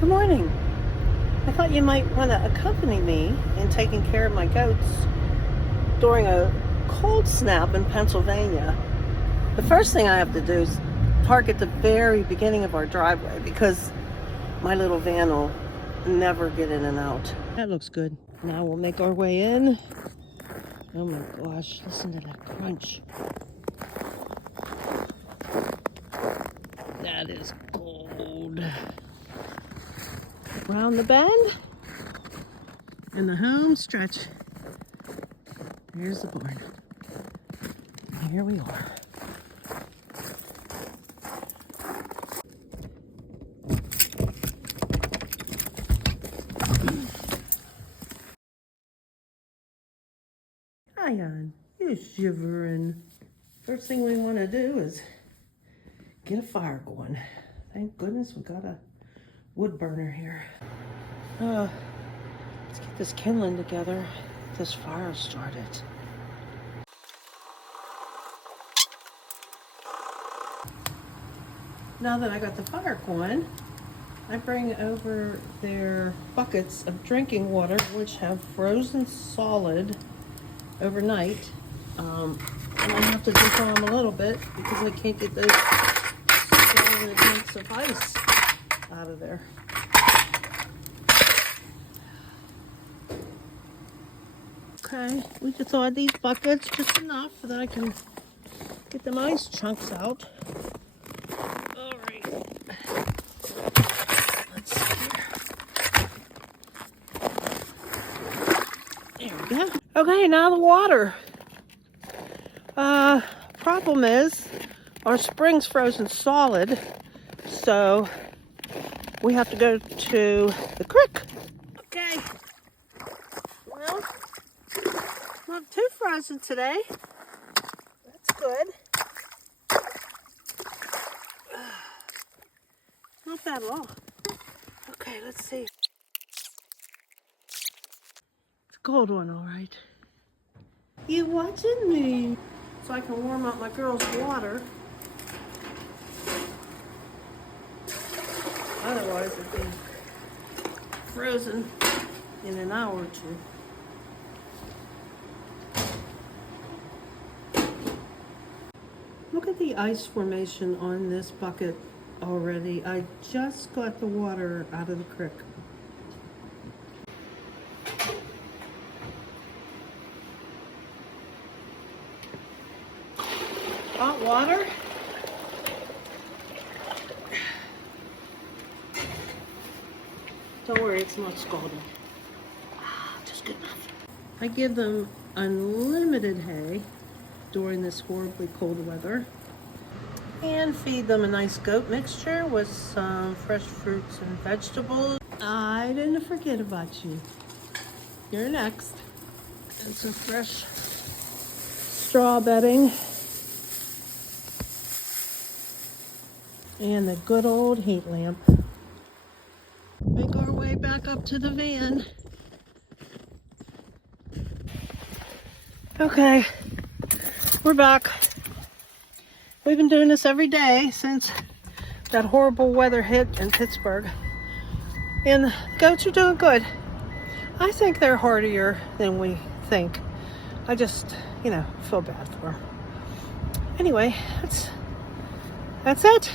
Good morning. I thought you might want to accompany me in taking care of my goats during a cold snap in Pennsylvania. The first thing I have to do is park at the very beginning of our driveway because my little van will never get in and out. That looks good. Now we'll make our way in. Oh my gosh, listen to that crunch. That is gold. Around the bend and the home stretch. Here's the barn. And here we are. Hi, hon. You're shivering. First thing we want to do is get a fire going. Thank goodness we got a wood burner here. Let's get this kindling together. Get this fire started. Now that I got the fire going, I bring over their buckets of drinking water, which have frozen solid overnight. And I have to dip on them a little bit because I can't get those solid chunks of ice out of there. Okay, we just throw these buckets just enough so that I can get them ice chunks out. All right. Let's see here. There we go. Okay, now the water. Problem is our spring's frozen solid, so we have to go to the creek. Okay. Well, not too frozen today. That's good. Not bad at all. Okay, let's see. It's a cold one, all right. You watching me? So I can warm up my girls' water. Otherwise, it'd be frozen in an hour or two. Look at the ice formation on this bucket already. I just got the water out of the creek. Hot water. Don't worry, it's not scalding. Just good enough. I give them unlimited hay during this horribly cold weather and feed them a nice goat mixture with some fresh fruits and vegetables. I didn't forget about you. You're next. And some fresh straw bedding. And the good old heat lamp. Make our way back up to the van. Okay, we're back. We've been doing this every day since that horrible weather hit in Pittsburgh. And the goats are doing good. I think they're hardier than we think. I just, feel bad for them. Anyway, that's it.